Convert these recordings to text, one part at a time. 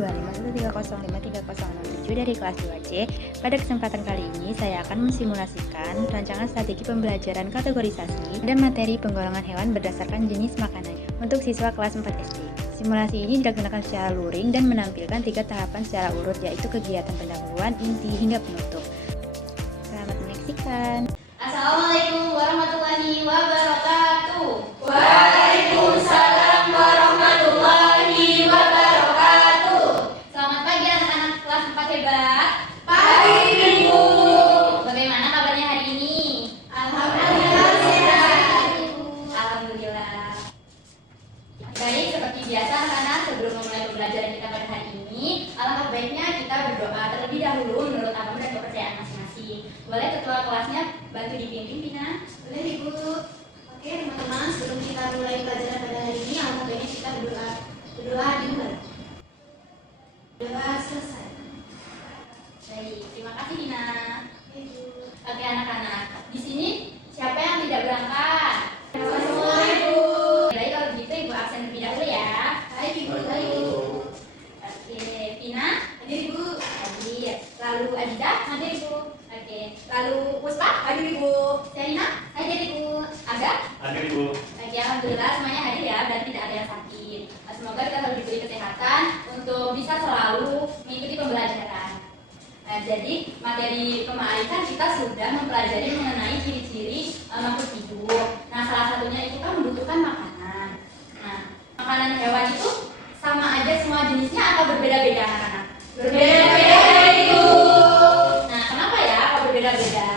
2513053067 dari kelas 2C. Pada kesempatan kali ini saya akan mensimulasikan rancangan strategi pembelajaran kategorisasi dan materi penggolongan hewan berdasarkan jenis makanan untuk siswa kelas 4 SD. Simulasi ini dilaksanakan secara luring dan menampilkan 3 tahapan secara urut, yaitu kegiatan pendahuluan, inti, hingga penutup. Selamat menyaksikan. Assalamualaikum warahmatullahi wabarakatuh. Waalaikumsalam warahmatullahi wabarakatuh. Selamat pagi anak-anak kelas 4 hebat. Pagi Ibu. Bagaimana kabarnya hari ini? Alhamdulillah sehat. Alhamdulillah. Baik, seperti biasa anak-anak, sebelum memulai pembelajaran kita pada hari ini, alangkah baiknya kita berdoa terlebih dahulu menurut agama dan kepercayaan masing-masing. Boleh ketua kelasnya bantu dipimpin, Pina? Boleh Ibu. Oke teman-teman, sebelum kita mulai pelajaran pada hari ini, alangkah baiknya kita berdoa dimulai. Doa selesai. Baik, terima kasih Pina. Ibu. Oke anak-anak, di sini siapa yang tidak berangkat? Semua Ibu. Baik, kalau begitu Ibu absen terlebih dahulu ya. Baik Ibu. Baik Ibu. Oke, Pina? Hadir Ibu. Hadir. Lalu Adida? Hadir Ibu. Oke. Lalu Puspa? Hadir Ibu. Serina? Hadir Ibu. Aga? Hadir Ibu. Oke, alhamdulillah semuanya hadir ya, dan tidak ada yang sakit. Semoga kita selalu diberi kesehatan untuk bisa selalu mengikuti pembelajaran. Nah, jadi materi kemarin kan kita sudah mempelajari mengenai ciri-ciri makhluk hidup. Nah, salah satunya itu kan membutuhkan makanan. Nah, makanan hewan itu sama aja semua jenisnya atau berbeda-beda anak-anak? Berbeda-beda Ibu. Nah, kenapa ya kalau berbeda-beda?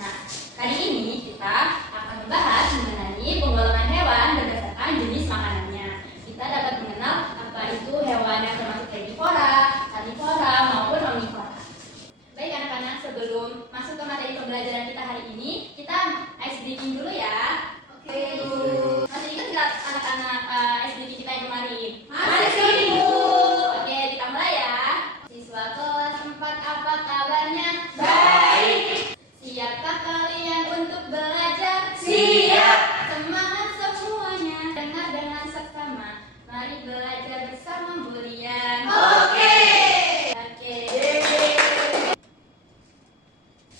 Nah, kali ini kita akan membahas mengenai penggolongan hewan berdasarkan jenis makanannya. Kita dapat mengenal apa itu hewan yang termasuk herbivora, karnivora, maupun omnivora. Baik anak-anak, sebelum masuk ke materi pembelajaran kita hari ini, kita ice breaking dulu ya. Oke Ibu. Masih ingat nggak anak-anak ice breaking kita yang kemarin? Masih Ibu. Oke, kita mulai ya. Siswa kelas 4, apa kabarnya? Baik. Siapkah kalian untuk belajar? Siap. Semangat semuanya, dengar dengan seksama. Mari belajar bersama Bulian. Oke. Oke.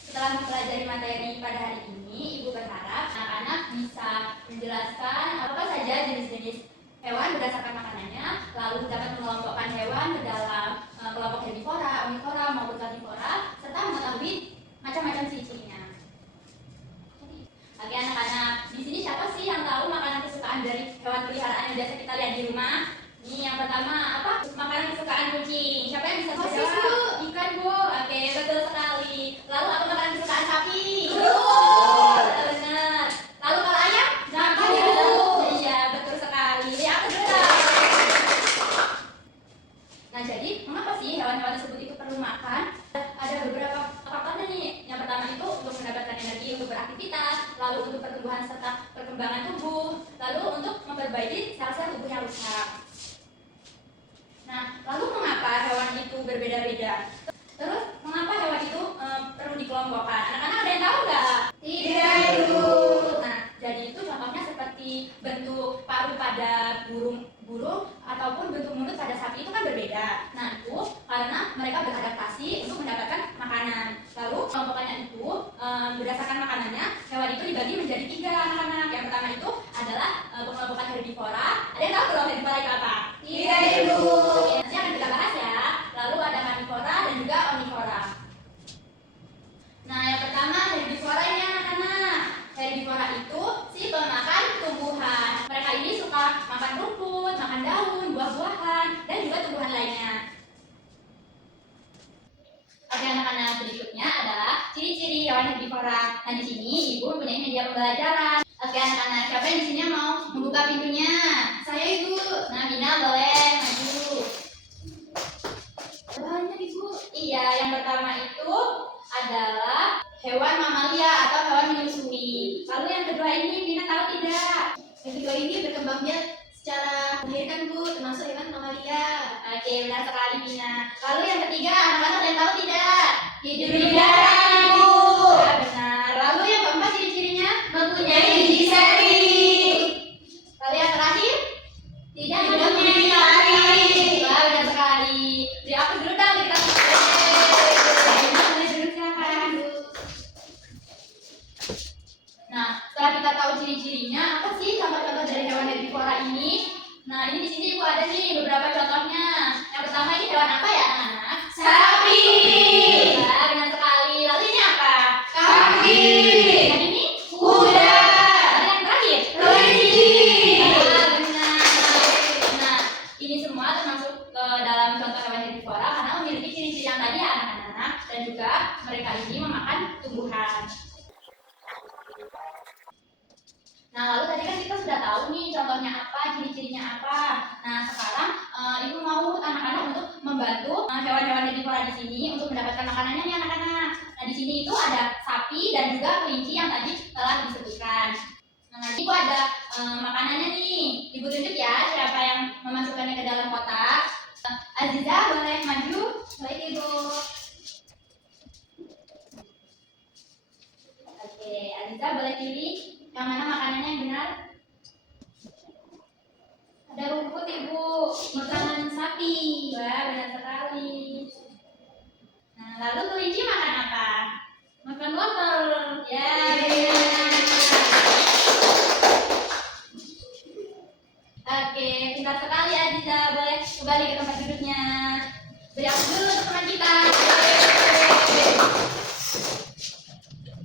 Setelah mempelajari materi pada hari ini, Ibu berharap anak-anak bisa menjelaskan apa saja jenis-jenis hewan berdasarkan makanannya, lalu dapat mengelompokkan hewan ke dalam kelompok herbivora, omnivora, maupun karnivora, serta mengetahui macam-macam ciri-cirinya. Oke anak-anak, di sini siapa sih yang tahu makanan kesukaan dari hewan peliharaan yang biasa kita lihat di rumah? Nih yang pertama apa? Makanan kesukaan kucing. Siapa yang bisa Sosis, jawab? Bu. Ikan Bu. Oke, betul sekali. Lalu apa makanan kesukaan sapi? Betul. Benar. Lalu kalau ayam? Makan, Iya. Bu. Iya, betul sekali. Ya, aku benar. Nah, jadi mengapa sih hewan-hewan tersebut itu perlu makan? Ada beberapa faktornya nih. Yang pertama itu untuk mendapatkan energi untuk beraktivitas, lalu untuk pertumbuhan serta perkembangan tubuh, lalu untuk memperbaiki sel-sel tubuh yang rusak. Nah, lalu mengapa hewan itu berbeda-beda? Terus, mengapa hewan itu perlu dikelompokkan? Anak-anak ada yang tahu nggak? Tidak Ibu. Nah, jadi itu contohnya seperti bentuk paruh pada burung ataupun bentuk mulut pada sapi itu kan berbeda. Nah, itu karena mereka beradaptasi untuk mendapatkan makanan. Lalu kelompokannya itu berdasarkan makanannya, hewan itu dibagi menjadi 3 anak-anak. Yang pertama itu adalah pengelompokan herbivora. Ada yang tahu kalau herbivora itu apa? Tidak Ibu. Nanti akan kita bahas ya. Lalu ada karnivora dan juga omnivora. Nah, yang pertama herbivora ini anak-anak. Herbivora itu si pemakan tumbuhan. Mereka ini suka makan rumput, makan daun, buah-buahan, dan juga tumbuhan lainnya. Oke anak-anak, berikutnya adalah ciri-ciri hewan herbivora. Nah, di sini Ibu mempunyai media pembelajaran. Oke anak-anak, siapa yang di sini mau membuka pintunya? Saya Ibu. Nah, Bina boleh maju. Banyak Ibu. Iya, yang pertama itu adalah hewan mamalia atau hewan menyusui. Lalu yang kedua ini, Bina tahu tidak? Yang kedua ini berkembang biak secara melahirkan Bu, termasuk hewan mamalia. Oke, benar sekali Bina. Lalu yang ketiga, anak-anak ada yang tahu tidak? Hidup di Tidak darat. Ibu. Ya, benar. Lalu yang keempat ciri-cirinya? Mempunyai gigi seri. Lalu yang terakhir? Tidak Mempunyai taring. Wah, benar sekali. Nah, setelah kita tahu ciri-cirinya, apa sih contoh-contoh dari hewan herbivora ini? Nah, ini di sini Ibu ada nih beberapa contohnya. Yang pertama ini hewan apa ya, anak-anak? Sapi. Nah, benar sekali. Lalu ini apa? Kambing. Yang ini? Kuda. Lalu yang terakhir? Kelinci. Ah, benar. Nah, ini semua termasuk ke dalam contoh hewan herbivora karena memiliki ciri-ciri yang tadi ya, anak-anak, dan juga mereka ini memakan tumbuhan. Nah, lalu tadi kan kita sudah tahu nih contohnya apa, ciri-cirinya apa. Nah, sekarang Ibu mau anak-anak untuk membantu hewan-hewan herbivora di sini untuk mendapatkan makanannya nih anak-anak. Nah, di sini itu ada sapi dan juga kelinci yang tadi telah disebutkan. Nah, Ibu ada makanannya nih. Ibu tunjuk ya siapa yang memasukkannya ke dalam kotak. Aziza boleh maju. Baik, Ibu. Oke, Aziza boleh pilih yang mana makanannya yang benar? Ada rumput, Ibu. Makanan sapi. Wah, benar sekali. Nah, lalu kelinci makan apa? Makan wortel. Ya, benar. Oke, pintar sekali Aziza. Boleh kembali ke tempat duduknya. Beri aplaus dulu untuk teman kita.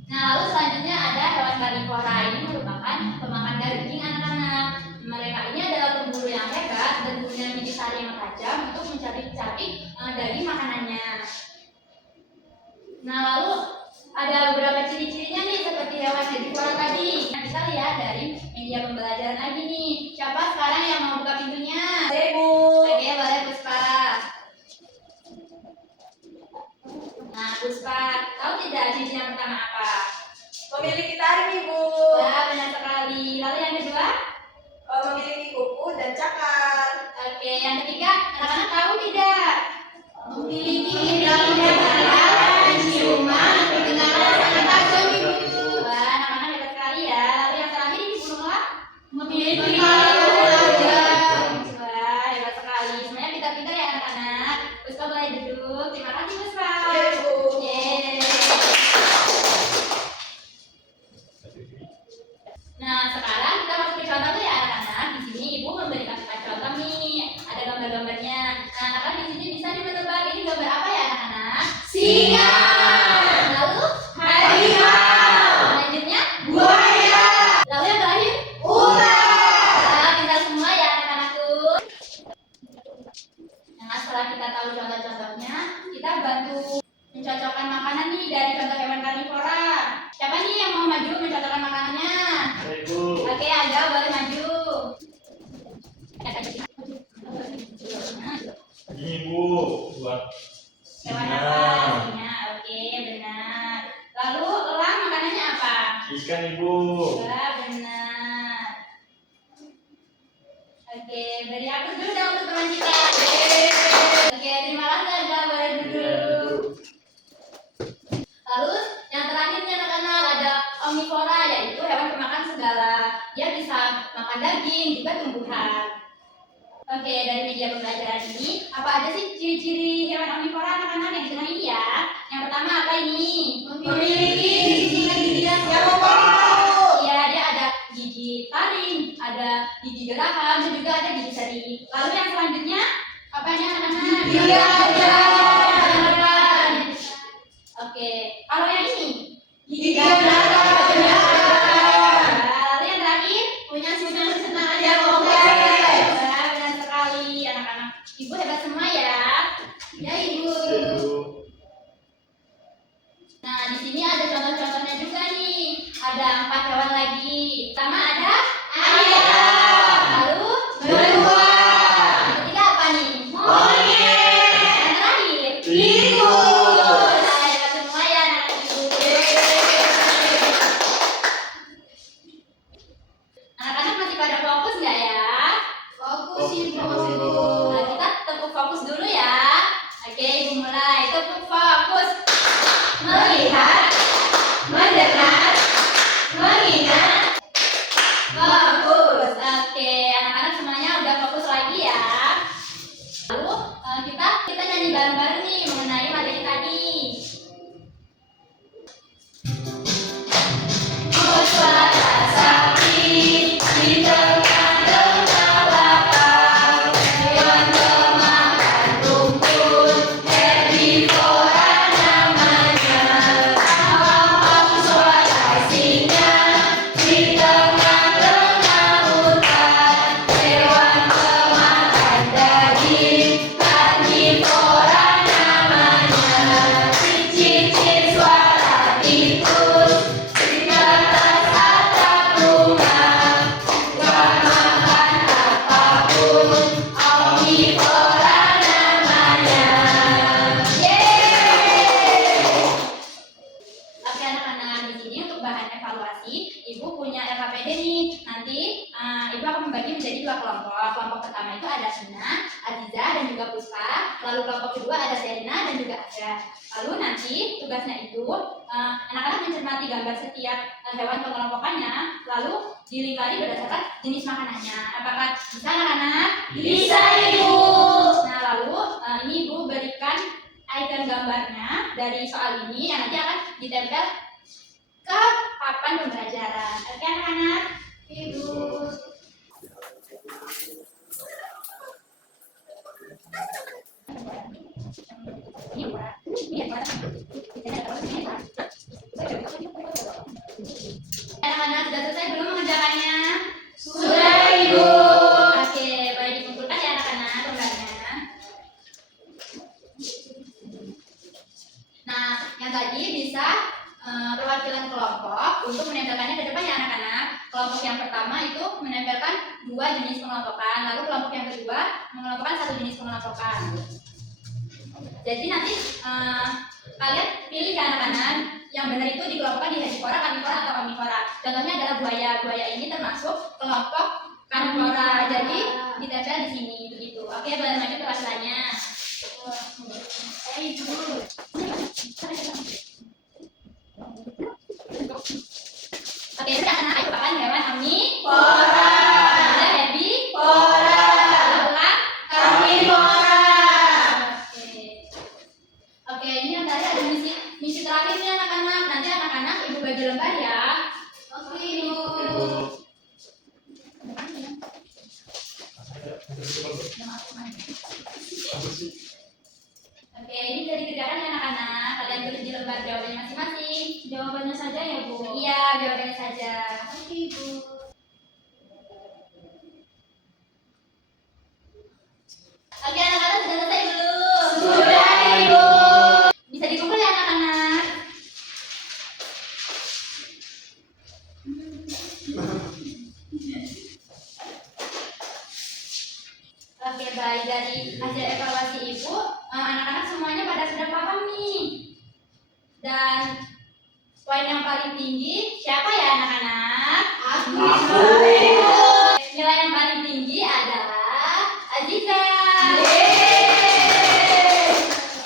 Nah, lalu selanjutnya ada hewan karnivora. Ini merupakan pemakan daging anak-anak. Mereka ini adalah pemburu yang hebat dan punya gigi taring yang tajam untuk mencari-cari daging makanannya. Nah, lalu ada beberapa ciri-cirinya nih seperti hewan herbivora tadi. Nah, kita lihat dari media pembelajaran lagi nih. Siapa sekarang yang mau buka pintunya? Ibu. Oke, boleh Puspa. Nah, Puspa, tahu tidak ciri yang pertama apa? Memiliki taring, Ibu. Wah, benar sekali. Lalu yang kedua? Memiliki kuku dan cakar. Oke, yang ketiga, anak-anak tahu tidak? Memiliki indera ciuman, pendengaran sangat tajam, Ibu. Wah, anak-anak hebat sekali ya. Lalu yang terakhir ini Bu Nurla? Memiliki paru tajam. Wah, hebat sekali. Semuanya pintar-pintar ya anak-anak. Puspa boleh duduk. Terima kasih Puspa. Iya, Ibu. Yeay. Nah, sekarang kita masuk ke contoh dulu ya anak-anak. Di sini Ibu memberikan 4 contoh nih. Ada gambar-gambarnya. Nah, anak-anak di sini bisa ditebak ini gambar apa ya anak-anak? Singa. Lalu Harimau. selanjutnya Buaya. lalu yang terakhir Ular. nah, pintar semua ya anak-anakku. Nah, setelah kita tahu contoh-contohnya, kita bantu mencocokkan makanan nih dari contoh hewan karnivora. Siapa nih yang mau maju mencocokkan makanannya? Ibu. Oke, Aga boleh maju. Ini Bu, buat Hewan singa. apa? Singa. Oke, benar. Lalu elang makanannya apa? Ikan Ibu. Wah, benar. Oke, beri aku dulu dong untuk teman kita. Oke, terima kasih Aga, boleh duduk. Lalu yang terakhir nih anak-anak ada omnivora, yaitu hewan pemakan segala. Dia bisa makan daging juga tumbuhan. Oke, dari media pembelajaran ini apa aja sih ciri-ciri hewan omnivora anak-anak yang di tengah ini ya? Yang pertama apa ini? Memiliki gigi yang yang membahu. Iya, dia ada gigi taring, ada gigi geraham, dan juga ada gigi seri. Lalu yang selanjutnya apanya anak-anak? Gigi gajah. Oke, kalau yang ini Gigi gajah. lalu yang terakhir Punya senang-senang Yang aja. membahu. wah, benar sekali anak-anak. Ibu hebat semua ya. Ya, Ibu. Ibu. Nah, di sini ada contoh-contohnya juga nih. Ada 4 hewan lagi. Pertama ada Ayam. lalu Beruang. yang ketiga apa nih? Monyet. Yang terakhir Tikus. nah, hebat semua ya anak-anak Ibu. Anak-anak masih pada fokus nggak ya? Fokus, Ibu. Nah, kita tepuk fokus dulu ya. Oke, Ibu mulai. Tepuk fokus. Melihat, mendengar, mengingat, punya LKPD nih. Nanti Ibu akan membagi menjadi 2 kelompok. Kelompok pertama itu ada Sina, Aziza, dan juga Puspa. Lalu kelompok kedua ada Serina dan juga Aga. Lalu nanti tugasnya itu anak-anak mencermati gambar setiap hewan pengelompokannya, lalu dilingkari berdasarkan jenis makanannya. Apakah bisa anak-anak? Bisa, Ibu. Nah, lalu ini Ibu berikan icon gambarnya dari soal ini yang nanti akan ditempel ke papan pembelajaran. Oke anak-anak? Ibu. Anak-anak sudah selesai belum mengerjakannya? Sudah, Ibu. Oke, boleh dikumpulkan ya anak-anak gambarnya. Nah, yang tadi bisa perwakilan kelompok untuk menempelkannya ke depan ya anak-anak. Kelompok yang pertama itu menempelkan 2 jenis pengelompokan, lalu kelompok yang kedua mengelompokkan 1 jenis pengelompokan. Jadi nanti kalian pilih ke anak-anak yang benar itu dikelompokkan di herbivora, karnivora, atau omnivora. Contohnya adalah buaya. Buaya ini termasuk kelompok karnivora. Jadi ditempel di sini begitu. Oke, boleh maju perwakilannya. Oke, sudah anak ayo pakai hewan omnivora. Ada herbivora. Ulang. Karnivora. Oke, ini yang tadi ada misi terakhir nih anak-anak. Nanti anak-anak Ibu bagi lembar ya. Oke, Ibu. Oke, ini bisa dikerjakan ya anak-anak. Kalian tulis di lembar jawabannya masing-masing. Jawabannya saja ya, Bu. Iya, jawabannya saja. Oke, Ibu. Oke, anak-anak sudah selesai belum? Sudah, Ibu. Bisa dikumpul ya anak-anak. Oke, baik, dari hasil evaluasi Ibu, anak-anak semuanya pada sudah paham nih. Dan poin yang paling tinggi siapa ya anak-anak? Aku. Nilai yang paling tinggi adalah Aziza.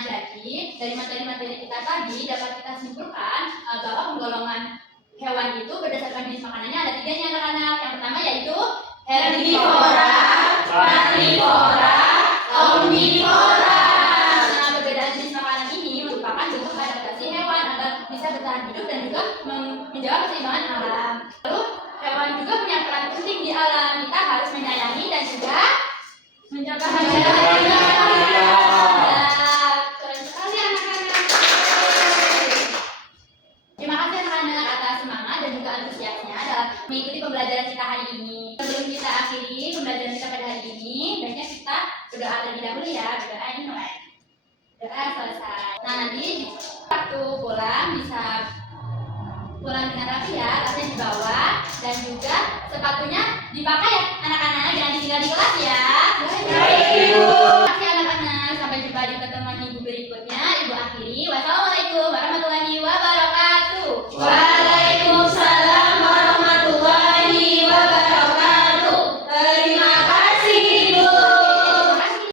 Jadi dari materi-materi kita tadi dapat kita simpulkan bahwa penggolongan hewan itu berdasarkan jenis makanannya ada 3 nya anak-anak. Yang pertama yaitu herbivora, karnivora, omnivora. Nah, perbedaan jenis makanan ini merupakan bentuk adaptasi hewan agar bisa bertahan hidup dan juga menjaga keseimbangan alam. Lalu hewan juga punya peran penting di alam. Kita harus menyayangi dan juga menjaga habitat. Keren sekali anak-anak. Terima kasih anak-anak atas semangat dan juga antusiasnya dalam mengikuti pembelajaran kita hari ini. Sebelum kita akhiri pembelajaran kita pada hari ini, baiknya kita berdoa terlebih dahulu ya. Berdoa ini mulai. Doa selesai. Nah, nanti waktu pulang bisa pulang dengan rapi ya, tasnya di bawah dan juga sepatunya dipakai ya anak-anak, jangan ditinggal di kelas ya. Baik, Ibu. Terima kasih anak-anak, sampai jumpa di pertemuan minggu berikutnya. Ibu akhiri. Wassalamualaikum